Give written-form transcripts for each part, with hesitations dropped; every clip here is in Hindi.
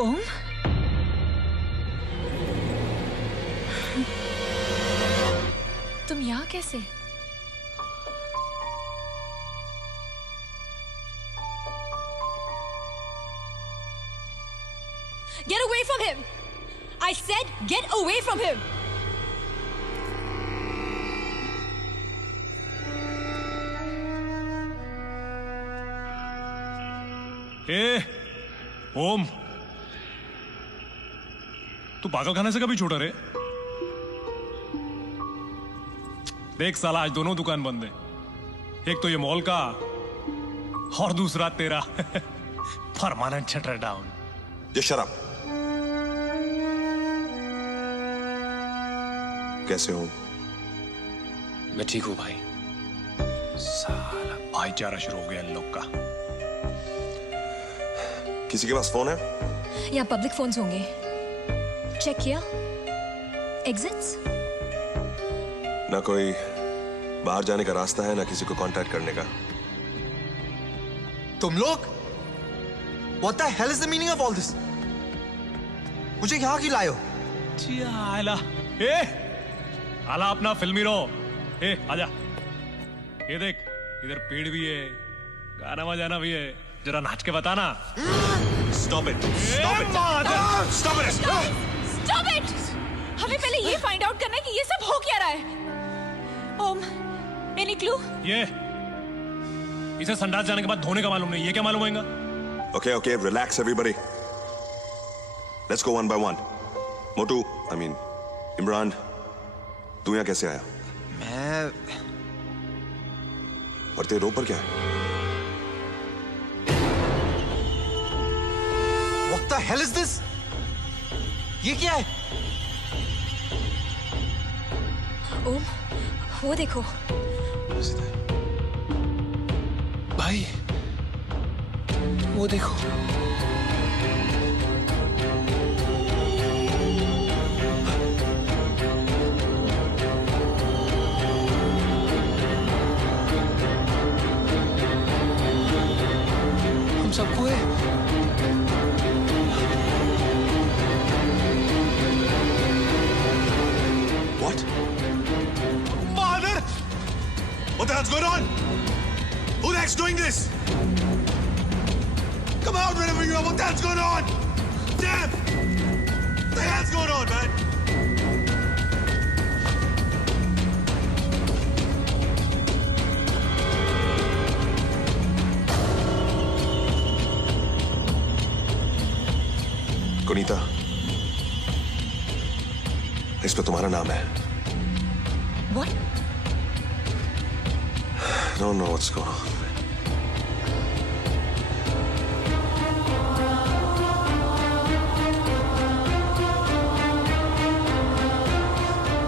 ओम, तुम यहाँ कैसे? Get away from him! I said get away from him! ए, ओम, तू पागल खाने से कभी छूटा रे? देख साला, आज दोनों दुकान बंद है। एक तो ये मॉल का और दूसरा तेरा permanent shutter down. Just shut up. कैसे हो? मैं ठीक हूं भाई। साला भाईचारा शुरू हो गया इन लोग का। किसी के पास फोन है? यहाँ पब्लिक फोन्स होंगे। चेक किया? एग्जिट्स? ना कोई बाहर जाने का रास्ता है, ना किसी को कांटेक्ट करने का। तुम लोग? What the hell is the meaning of all this? मुझे यहाँ क्यों लाए हो? आला, ए, आला अपना फिल्मी रो। ए, आजा। ये देख, इधर पेड़ भी है, गाना बजाना भी है। जरा नाच के बताना। Stop it! Stop it! Stop it! Stop it! हमें पहले ये फाइंड आउट करना है कि ये सब हो क्या रहा है। ओम, एनी क्लू? ये इसे संडास जाने के बाद धोने का मालूम नहीं, ये क्या मालूम होगा? Okay, okay, relax everybody. Let's go one by one. Motu, I mean, Imran, तू यहाँ कैसे आया? मैं और तेरे रो पर क्या है? What the hell is this? ये क्या है? ओम, वो देखो। भाई, वो देखो। हम सबको है। What? Father! What the hell's going on? Who the heck's doing this? Come out wherever you are. What the hell's going on? Damn! What the hell's going on, man? Kunita, इस पे तुम्हारा नाम है। What? I don't know what's going on.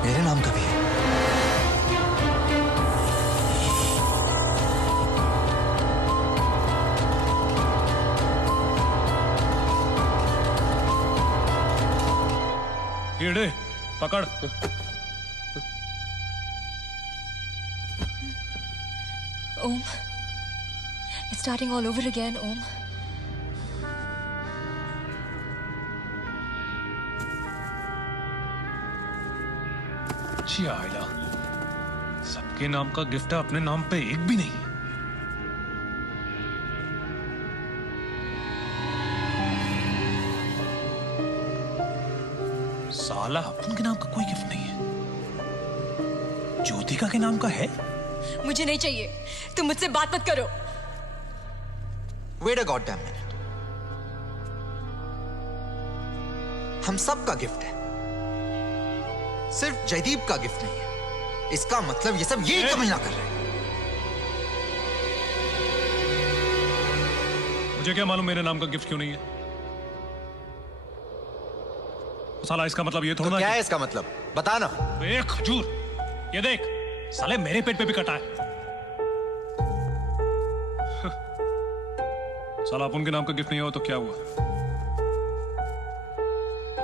मेरे नाम का भी है। कीड़े, पकड़। Om, it's starting all over again, Om. आइला, सबके नाम का गिफ्ट है, अपने नाम पे एक भी नहीं। साला, अपन के नाम का कोई गिफ्ट नहीं है। ज्योतिका के नाम का है? मुझे नहीं चाहिए। तुम मुझसे बात मत करो। Wait a goddamn minute. हम सब का गिफ्ट है, सिर्फ जयदीप का गिफ्ट नहीं है। इसका मतलब ये सब यही समझना कर रहे हैं। मुझे क्या मालूम मेरे नाम का गिफ्ट क्यों नहीं है। साला, इसका मतलब ये थोड़ा तो क्या है इसका मतलब? बता ना। ए खजूर, ये देख, साले मेरे पेट पे भी कटा है। साला, अपन के नाम का गिफ्ट नहीं हुआ तो क्या हुआ?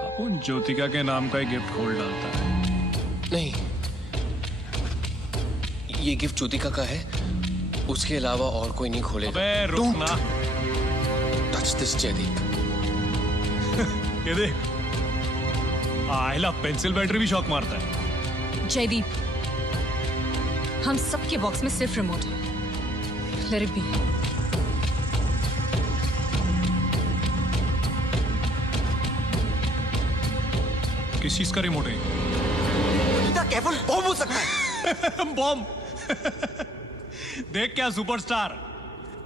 अपन ज्योतिका के नाम का ही गिफ्ट खोल डालता है। नहीं, ये गिफ्ट ज्योतिका का है, उसके अलावा और कोई नहीं खोलेगा। अबे रुक ना। Touch this Jaydeep. ये देख, आयला पेंसिल बैटरी भी शॉक मारता है। जयदीप, हम सबके बॉक्स में सिर्फ रिमोट है। Let it be. किस चीज का रिमोट है? इतना केवल बॉम्ब हो सकता है। बॉम्ब। देख क्या सुपरस्टार,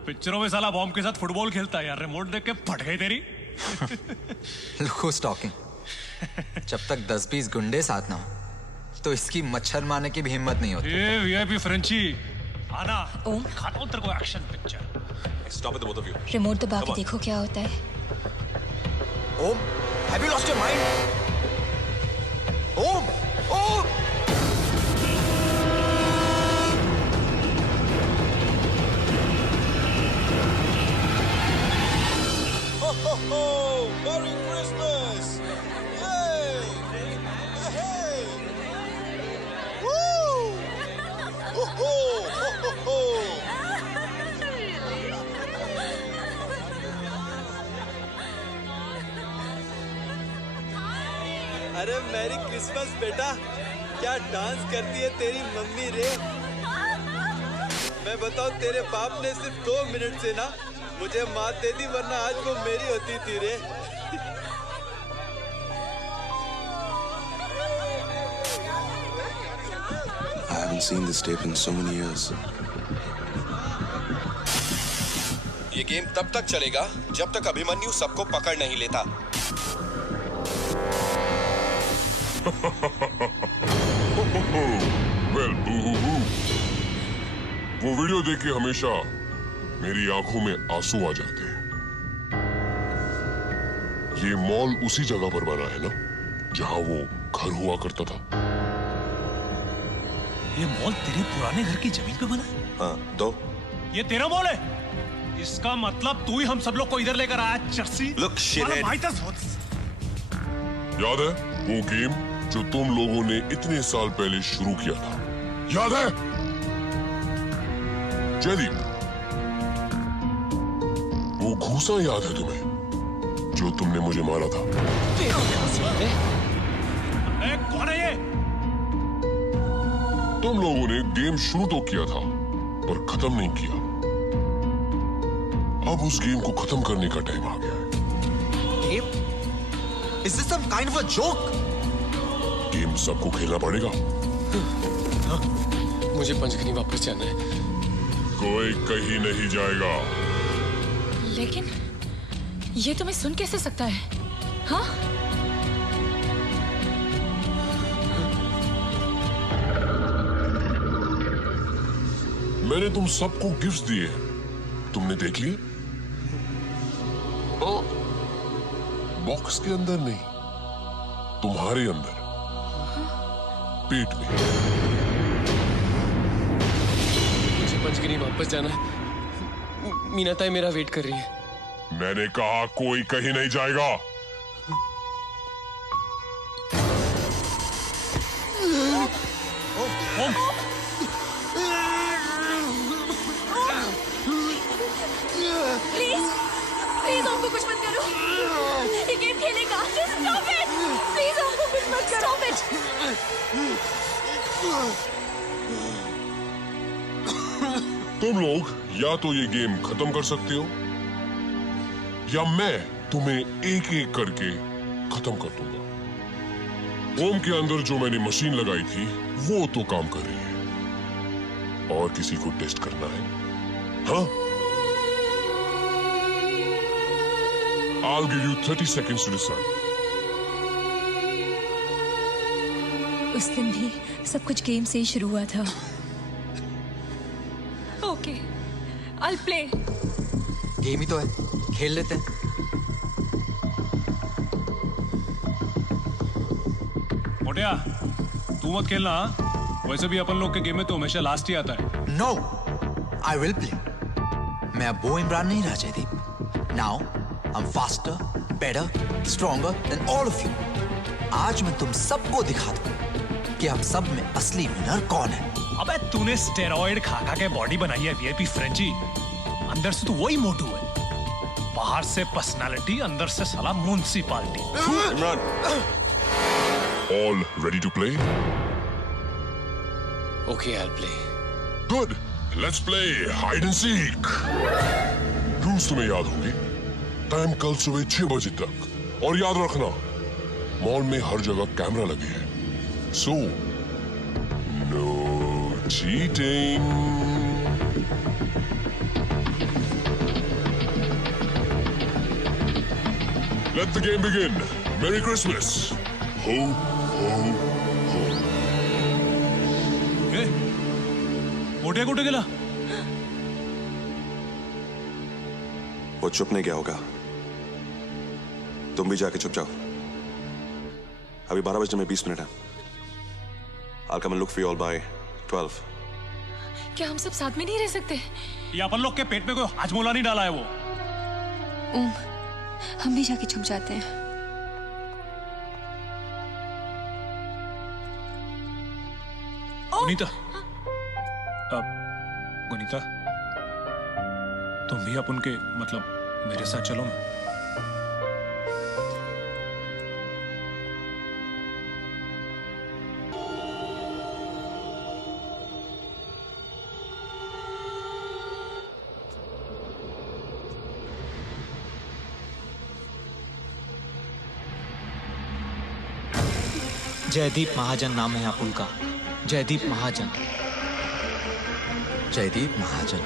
पिक्चरों में साला बॉम्ब के साथ फुटबॉल खेलता है यार। रिमोट देख के फट गई तेरी। Look who's talking. जब तक 10-20 गुंडे साथ ना हो तो इसकी मच्छर मारने की भी हिम्मत नहीं होती। ये वीआईपी फ्रेंची आना। ओम, खाता हूं तेरे को action picture. Stop it, the both of you. Remote दबा Come के on. देखो क्या होता है। Om, have you lost your mind? Om, Om! Merry Christmas! Yay! Hey! Woo! Ho ho! Ho ho ho! अरे मैरी क्रिसमस बेटा, क्या डांस करती है तेरी मम्मी रे। मैं बताऊं, तेरे बाप ने सिर्फ 2 मिनट से ना मुझे मात दे दी, वरना आज वो मेरी होती थी रे। I haven't seen this tape in so many years. ये गेम तब तक चलेगा जब तक अभिमन्यु सबको पकड़ नहीं लेता। वेल वो वीडियो देख के हमेशा मेरी आंखों में आंसू आ जाते हैं। ये मॉल उसी जगह पर बना है ना जहां वो घर हुआ करता था। ये मॉल तेरे पुराने घर की जमीन पे बना है? हाँ, तो? ये तेरा मॉल है? इसका मतलब तू ही हम सब लोग को इधर लेकर आया चर्सी? Look, shithead. याद है वो गेम जो तुम लोगों ने इतने साल पहले शुरू किया था? याद है जयदीप? वो घूसा याद है तुम्हें जो तुमने मुझे मारा था? कौन है ये? तुम लोगों ने गेम शुरू तो किया था पर खत्म नहीं किया। अब उस गेम को खत्म करने का टाइम आ गया है। Is this some kind of a joke? Game सबको खेलना पड़ेगा। मुझे पंचगनी वापस जाना है। कोई कहीं नहीं जाएगा। लेकिन ये तुम्हें सुन कैसे सकता है? हाँ? मैंने तुम सबको गिफ्ट्स दिए हैं, तुमने देख लिए? बॉक्स के अंदर नहीं, तुम्हारे अंदर, पेट में। मुझे पंचगिरी वापस जाना है। मीना ताई मेरा वेट कर रही है। मैंने कहा कोई कहीं नहीं जाएगा। प्लीज हमको कुछ मत करो। ये गेम खेलेगा। Just stop it. प्लीज हमको कुछ मत करो। Stop it. तुम लोग या तो ये गेम खत्म कर सकते हो या मैं तुम्हें एक एक करके खत्म कर दूंगा। ओम के अंदर जो मैंने मशीन लगाई थी वो तो काम कर रही है। और किसी को टेस्ट करना है? हाँ? I'll give you 30 seconds to decide. उस दिन भी सब कुछ गेम से ही शुरू हुआ था। Okay, I'll play. गेम ही तो है, खेल लेते हैं। मोटिया, तू मत खेलना। वैसे भी अपन लोग के गेम में तो हमेशा लास्ट ही आता है। No, I will play. मैं अब वो इमरान नहीं रहा Jaideep. Now I'm faster, better, stronger than all of you. आज मैं तुम सबको दिखा दूं कि हम सब में असली विनर कौन है। अबे तूने स्टेरॉइड खा खा के बॉडी बनाई है वीआईपी फ्रेंची। अंदर से तू वही मोटू है, बाहर से पर्सनालिटी, अंदर से साला municipality. Imran, All ready to play? Okay, I'll play. Good. Let's play hide and seek. Rules तुम्हें याद होंगे। टाइम कल सुबह 6 बजे तक, और याद रखना मॉल में हर जगह कैमरा लगे हैं। So, no cheating. Let the game begin. Merry Christmas. Ho, ho, ho. ए, मोटे कुठे गेला? वो चुप नहीं गया होगा। तुम भी जाके चुप जाओ। अभी 12 बजने में 20 मिनट है। I'll come and look for you all by 12. क्या हम सब साथ में नहीं रह सकते? ये अपन लोग के पेट में कोई हाजमोला नहीं डाला है वो। ओम, हम भी जाके छुप जाते हैं। गुनीता, गुनीता, तुम भी अपन के मतलब मेरे साथ चलो ना। जयदीप महाजन नाम है अपुल का। जयदीप महाजन। जयदीप महाजन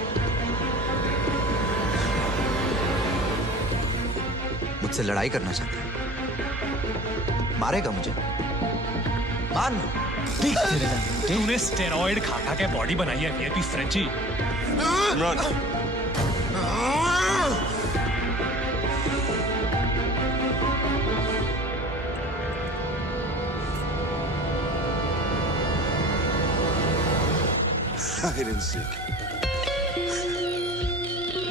मुझसे लड़ाई करना चाहता है। मारेगा मुझे? मारना। देख तेरे दांत। तूने स्टेरॉइड खा खा के बॉडी बनाई है VIP Frenchie. Imran, hide and seek.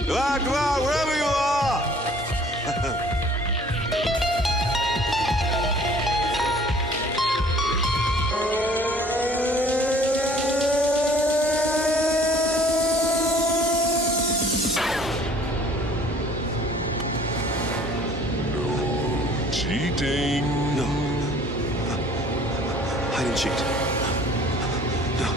Come on, wherever you are. Cheating. No. Hide and cheat. No.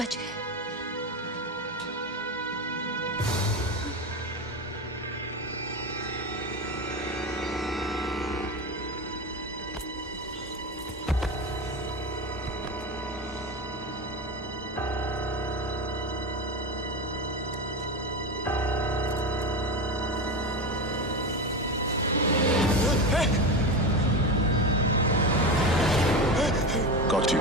बच गए। Got you.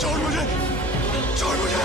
छोड़ मुझे! छोड़ मुझे!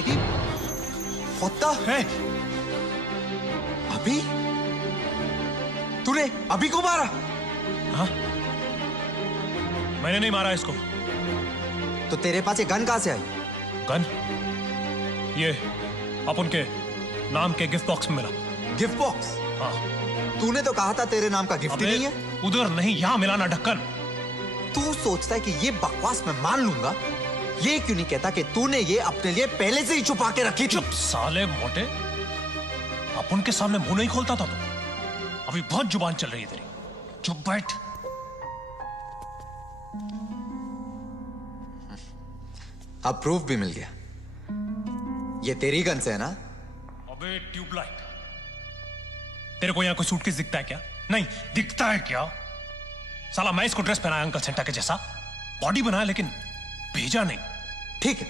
Jaideep, what the? Hey! अभी? तूने अभी को मारा? हाँ? मैंने नहीं मारा इसको। तो तेरे पास ये गन कहां से आई? गन? ये अपन के नाम के गिफ्ट बॉक्स में मिला। Gift box? हाँ। तूने तो कहा था तेरे नाम का गिफ्ट ही नहीं है। उधर नहीं, यहाँ मिला ना ढक्कन। तू सोचता है कि ये बकवास मैं मान लूंगा? ये क्यों नहीं कहता कि तूने ये अपने लिए पहले से ही छुपा के रखी थी? चुप साले मोटे, अपन के सामने मुंह नहीं खोलता था तू। अभी बहुत जुबान चल रही है तेरी। चुप बैठ। अब प्रूफ भी मिल गया। ये तेरी गन से है ना? अबे ट्यूबलाइट, तेरे को यहाँ कोई सूटकेस दिखता है क्या? नहीं दिखता है क्या? साला मैं इसको ड्रेस पहनाया अंकल सेंटा के जैसा, बॉडी बनाया लेकिन भेजा नहीं। ठीक है,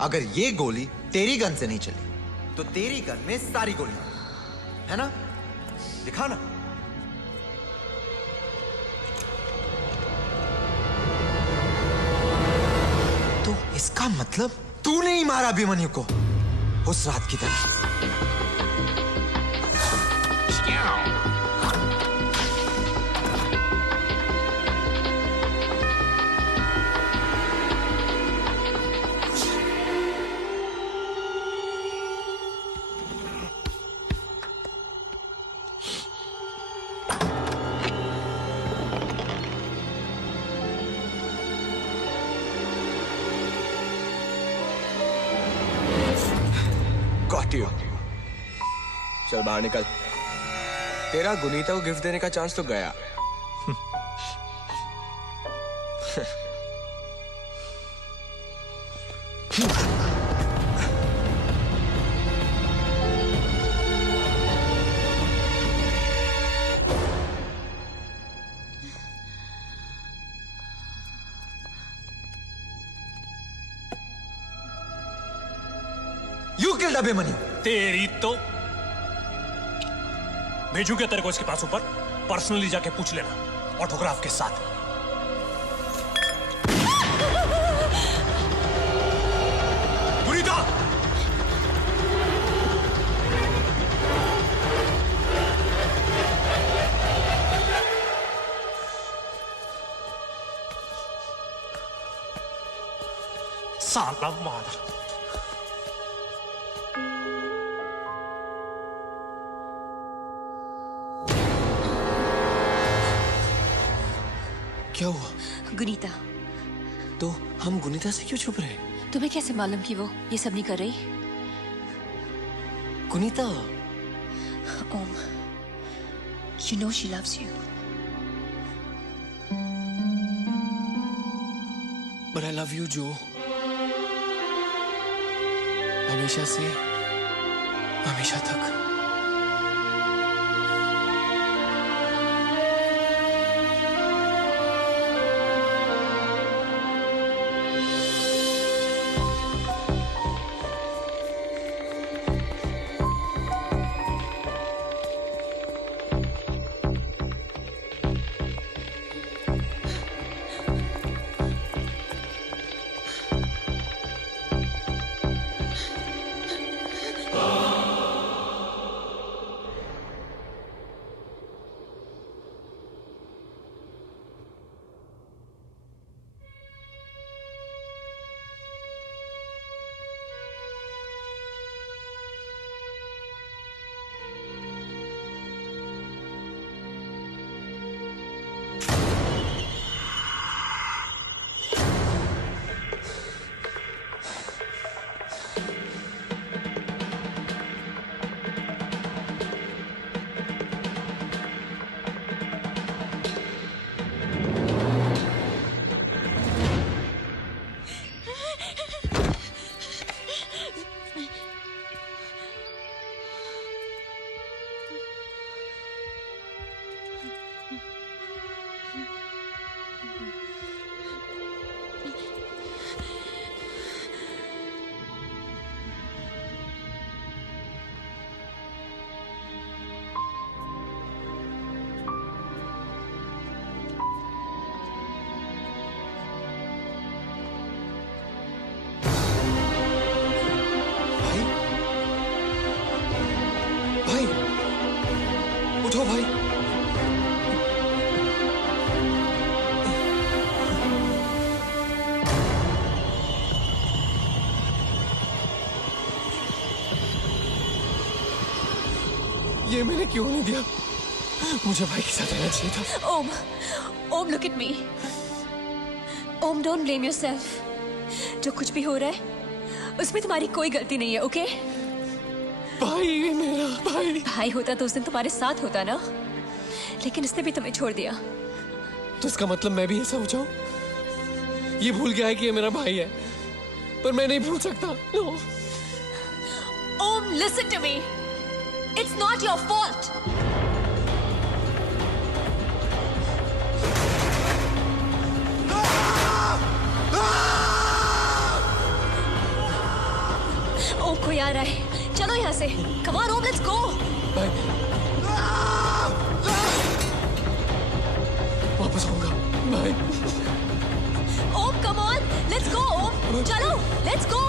अगर ये गोली तेरी गन से नहीं चली तो तेरी गन में सारी गोलियां है ना? दिखा ना। तो इसका मतलब तूने ही मारा अभिमन्यु को उस रात की तरह। चल बाहर निकल। तेरा गुनीता को गिफ्ट देने का चांस तो गया। You killed Abhimanyu. तेरी तो भेजू क्या तेरे को इसके पास ऊपर? पर्सनली जाके पूछ लेना ऑटोग्राफ के साथ। गुनीता! साला मादर। क्या हुआ? गुनीता। तो हम गुनीता से क्यों छुप रहे? तुम्हें कैसे मालूम कि वो ये सब नहीं कर रही? गुनीता। ओम, you know she loves you. But I love you, जो हमेशा से हमेशा तक। उठो भाई। ये मैंने क्यों नहीं दिया? मुझे भाई के साथ रहना चाहिए था। Om, Om look at me. Om don't blame yourself. जो कुछ भी हो रहा है उसमें तुम्हारी कोई गलती नहीं है, ओके? भाई मेरा भाई। भाई होता तो उस दिन तुम्हारे साथ होता ना, लेकिन इसने भी तुम्हें छोड़ दिया। तो इसका मतलब मैं भी ऐसा हो जाऊं? ये भूल गया है कि ये मेरा भाई है, पर मैं नहीं भूल सकता। No. Om listen to me, it's not your fault. Om कोई आ रहा है, चलो यहाँ से। Come on Om, let's go. भाई वापस आऊंगा भाई। ओम कम ऑन, लेट्स गो। ओम चलो, लेट्स गो।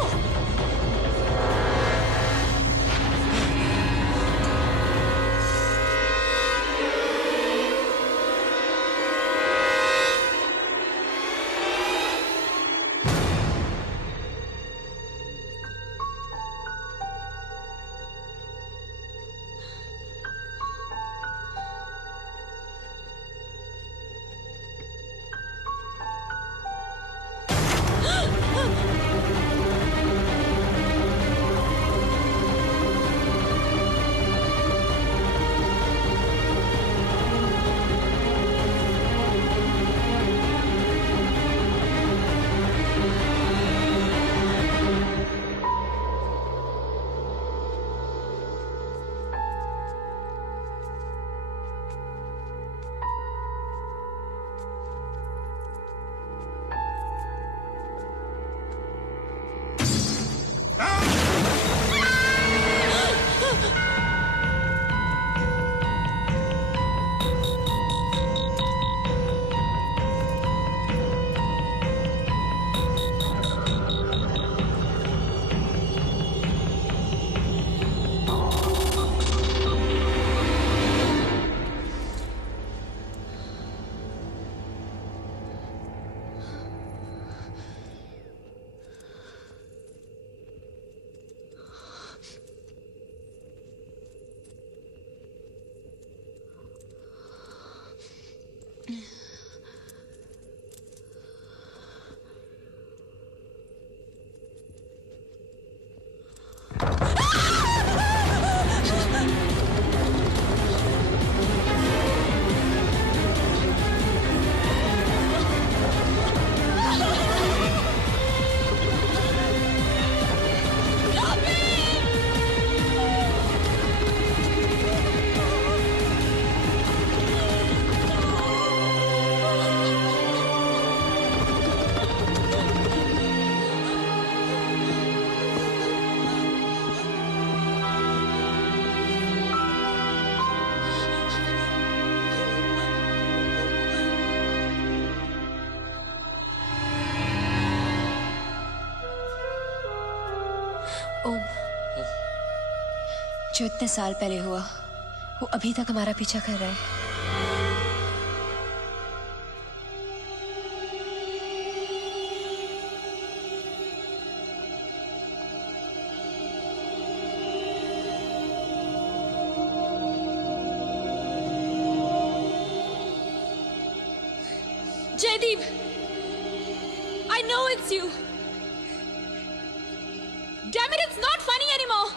ओम, जो इतने साल पहले हुआ वो अभी तक हमारा पीछा कर रहा है। Jaideep, I know it's you. Damn it, it's not funny anymore.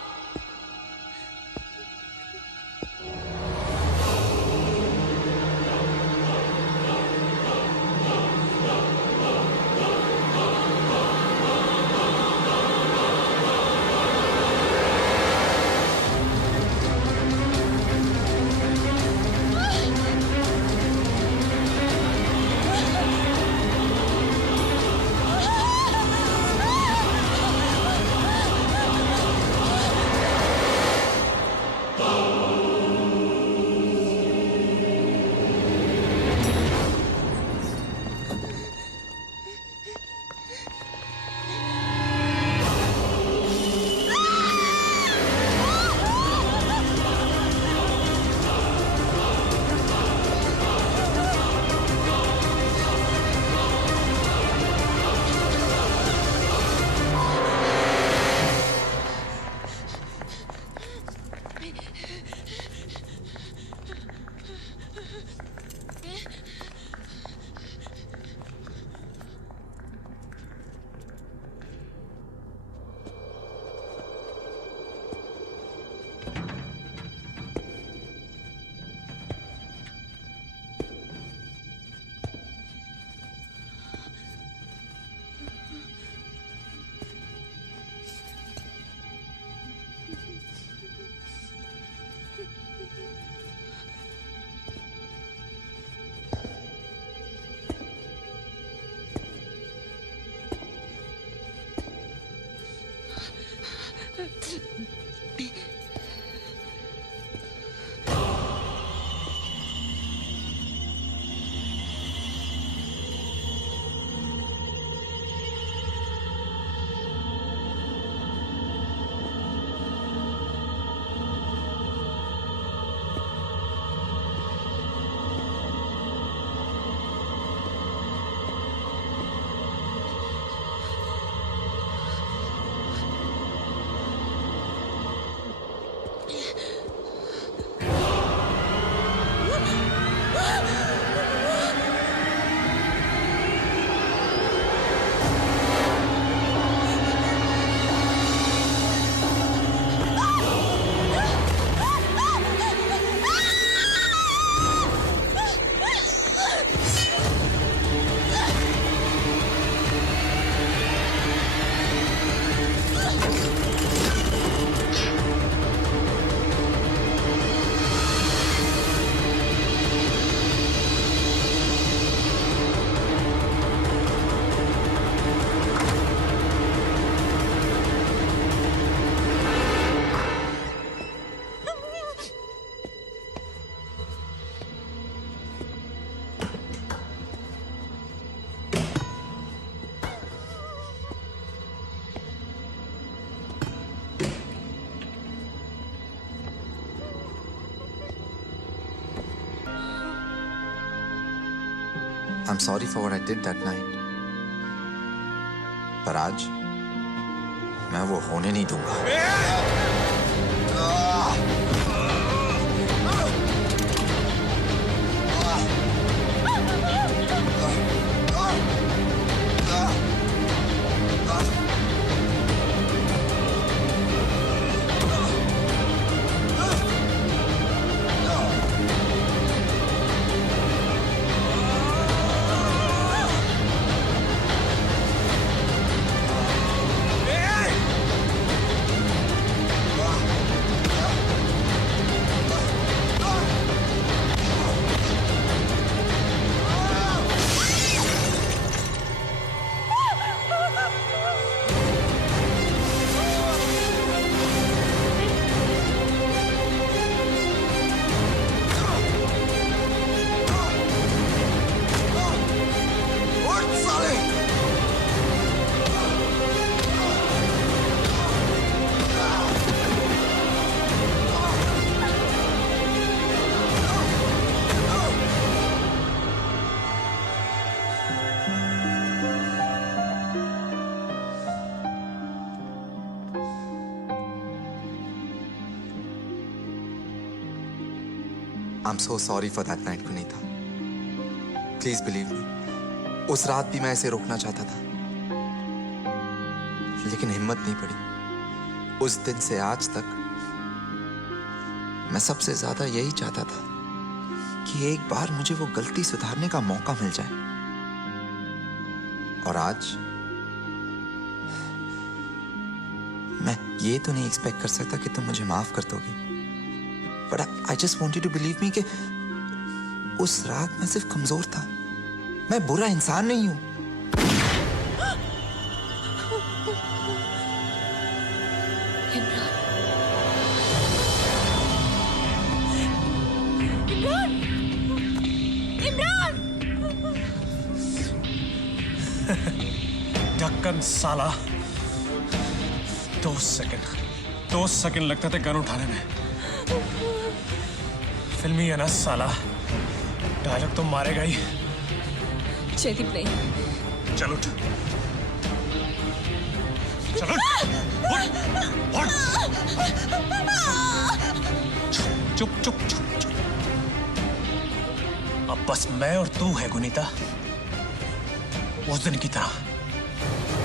I'm sorry for what I did that night. पर आज मैं वो होने नहीं दूंगा। I'm so sorry for that night, Kunita. Please believe me. उस रात भी मैं इसे रोकना चाहता था, लेकिन हिम्मत नहीं पड़ी। उस दिन से आज तक मैं सबसे ज्यादा यही चाहता था कि एक बार मुझे वो गलती सुधारने का मौका मिल जाए। और आज मैं ये तो नहीं एक्सपेक्ट कर सकता कि तुम मुझे माफ कर दोगे, but I just want you to believe me कि उस रात मैं सिर्फ कमजोर था, मैं बुरा इंसान नहीं हूं। ढक्कन साला, 2 सेकंड लगते थे गन उठाने में। फिल्मी है ना साला, डायलॉग तो मारेगा ही। जयदीप नहीं। चलो चलो उठ। चुप चुप चुप चुप। अब बस मैं और तू है गुनीता, उस दिन की तरह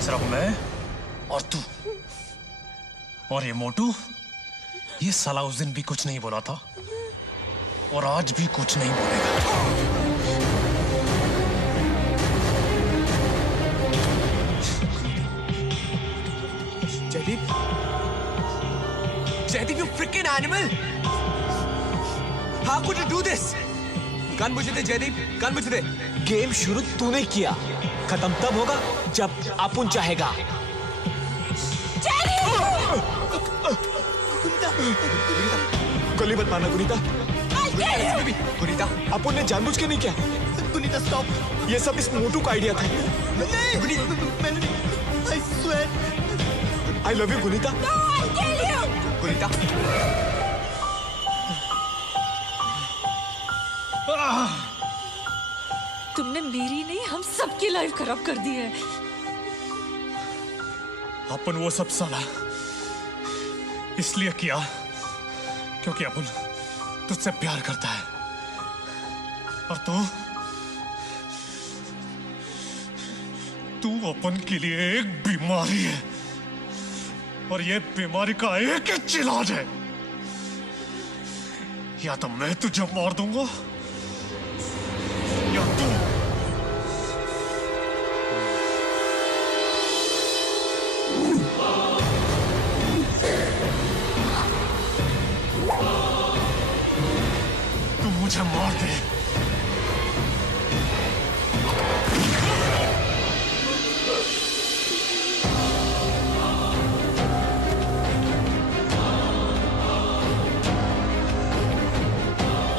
सिर्फ मैं और तू। और ये मोटू, ये साला उस दिन भी कुछ नहीं बोला था और आज भी कुछ नहीं बोलेगा। Jaydeep, you freaking animal! How could you do this? Gun मुझे दे जयदीप, गन मुझे दे। गेम शुरू तूने किया, खत्म तब होगा जब अपुन चाहेगा। गोली मत मारना गुनीता। गुनीता, अपुन ने जानबूझ के नहीं किया। गुनीता स्टॉप, ये सब इस मोटू का आइडिया था। I swear. I love you Gunita. Gunita. तुमने मेरी नहीं, हम सबकी लाइफ खराब कर दी है। अपन वो सब साला इसलिए किया क्योंकि अपन तुझसे प्यार करता है, और तू अपन के लिए एक बीमारी है, और ये बीमारी का एक ही इलाज है, या तो मैं तुझे मार दूंगा या तू। तू मुझे मार दे।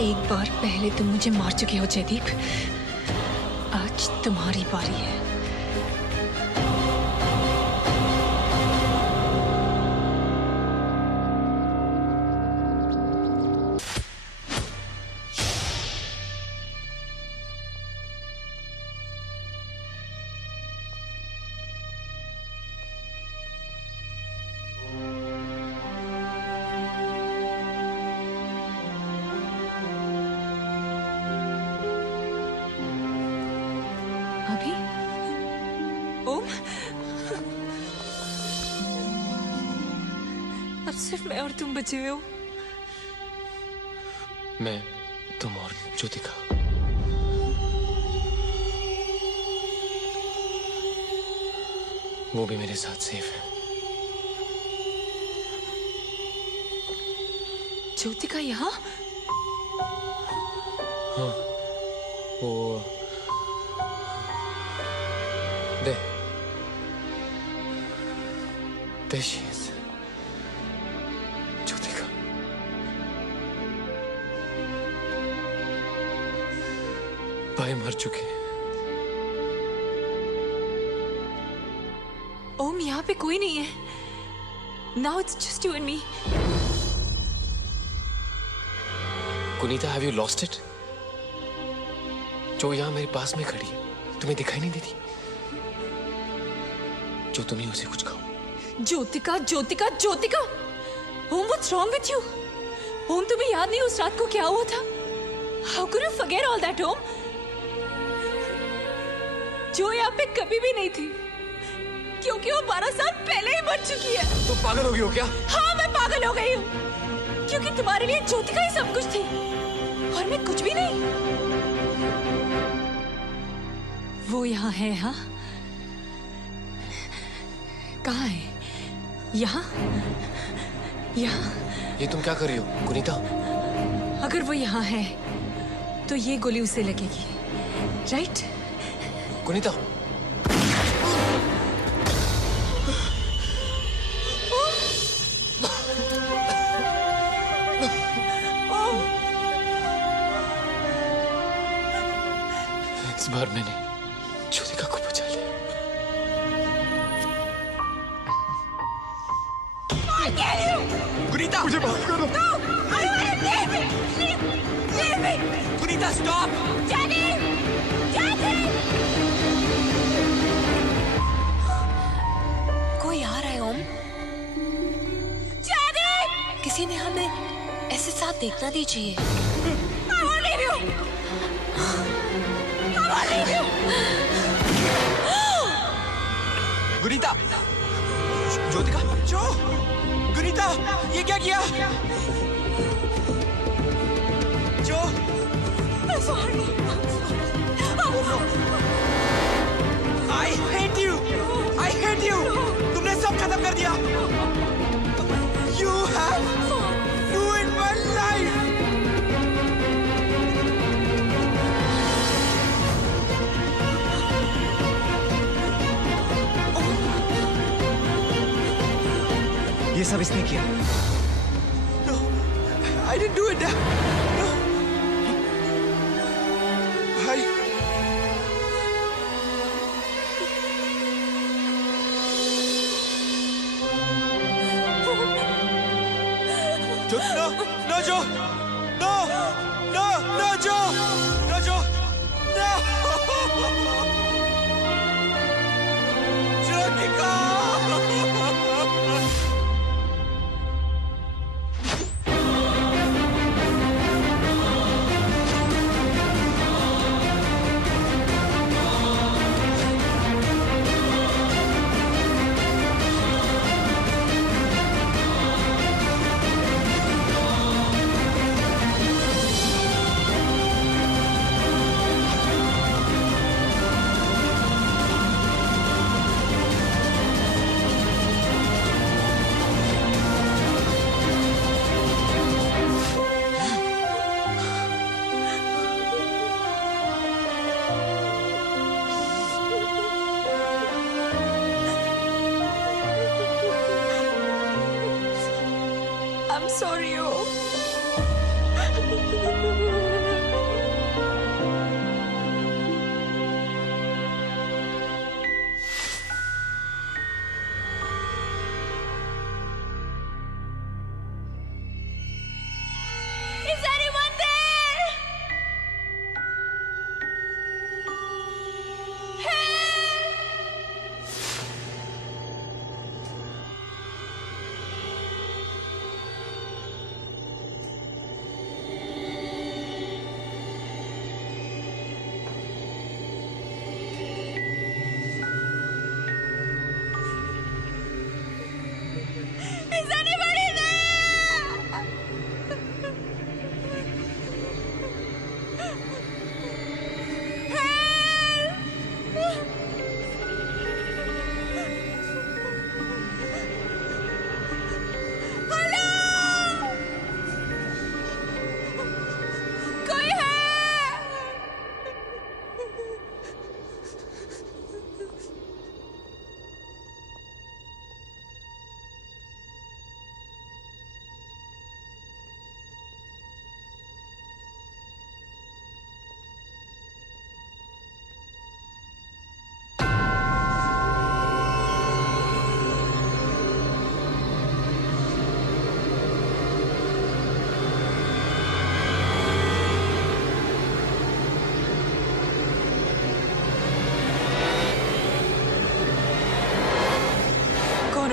एक बार पहले तुम मुझे मार चुके हो जयदीप, आज तुम्हारी बारी है। अब सिर्फ मैं और तुम बचे हुए हो। मैं, तुम और ज्योतिका। वो भी मेरे साथ सेफ है। ज्योतिका यहाँ? हाँ, वो there she is. ज्योतिका। भाई मर चुके हैं। ओम, यहाँ पे कोई नहीं है। Now it's just you and me. कुनीता, have you lost it? जो यहाँ मेरे पास में खड़ी है, तुम्हें दिखाई नहीं देती? जो तुम ही उसे कुछ कहो। ज्योतिका, ज्योतिका, ज्योतिका! ओम, what's wrong with you? ओम, तुम्हें याद नहीं उस रात को क्या हुआ था? How could you forget all that, ओम? जो यहाँ पे कभी भी नहीं थी, क्योंकि वो 12 साल पहले ही मर चुकी है। तुम पागल हो गई हो क्या? हाँ, मैं पागल हो गई हूँ, क्योंकि तुम्हारे लिए ज्योतिका ही सब कुछ थी और मैं कुछ भी नहीं। वो यहाँ है? हाँ, कहाँ है? यहाँ? यहाँ? ये तुम क्या कर रही हो, कुनीता? अगर वो यहाँ है, तो ये गोली उसे लगेगी, राइट? कुनीता, इस बार मैंने ज्योतिका को बचा लिया। गुनीता, मुझे माफ करो। गुनीता, स्टॉप! कोई आ रहा है ओम। किसी ने हमें ऐसे साथ देखना नहीं चाहिए। गुनीता, ज्योतिका, जो गुनीता, ये क्या किया? जो I hate you! I hate you! तुमने सब खत्म कर दिया। You have ruined my life! ये सब इसने किया। No, I didn't do it. No. भाई, जो, no, जो, no, जो, no, Jyotika! I'm sorry, Om. Is anyone there?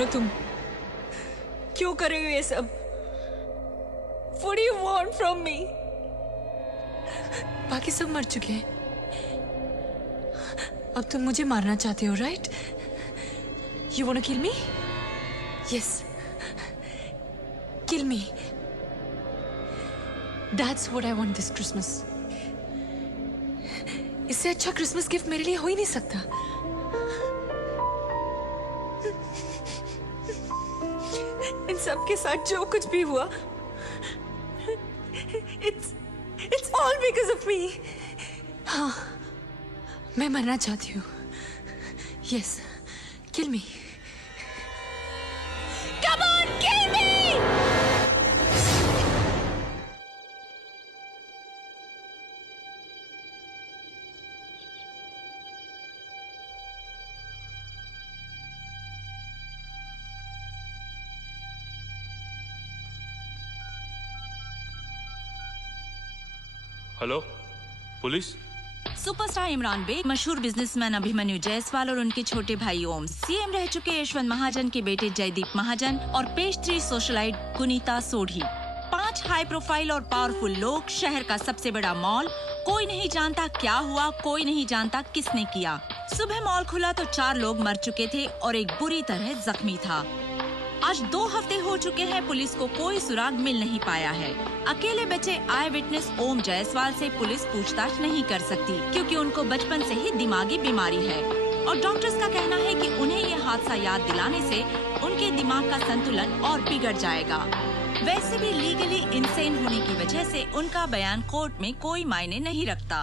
हो तुम? क्यों कर रही हो ये सब? What do you want from me? बाकी सब मर चुके हैं। अब तुम मुझे मारना चाहते हो, right? You wanna kill me? Yes. Kill me. That's what I want this Christmas. इससे अच्छा क्रिसमस गिफ्ट मेरे लिए हो ही नहीं सकता। इन सब के साथ जो कुछ भी हुआ, it's all because of me. हाँ, मैं मरना चाहती हूँ। Yes, kill me. Come on, kill me! Hello, police? Superstar Imran Baig, मशहूर बिजनेसमैन अभिमन्यु जायसवाल और उनके छोटे भाई ओम, सीएम रह चुके यशवंत महाजन के बेटे जयदीप महाजन और page 3 socialite Gunita Sodhi, 5 high profile और पावरफुल लोग, शहर का सबसे बड़ा मॉल। कोई नहीं जानता क्या हुआ, कोई नहीं जानता किसने किया। सुबह मॉल खुला तो 4 लोग मर चुके थे और एक बुरी तरह जख्मी था। आज 2 हफ्ते हो चुके हैं, पुलिस को कोई सुराग मिल नहीं पाया है। अकेले बचे आई विटनेस ओम जायसवाल से पुलिस पूछताछ नहीं कर सकती क्योंकि उनको बचपन से ही दिमागी बीमारी है और डॉक्टर्स का कहना है कि उन्हें ये हादसा याद दिलाने से उनके दिमाग का संतुलन और बिगड़ जाएगा। वैसे भी लीगली इंसेन होने की वजह से उनका बयान कोर्ट में कोई मायने नहीं रखता।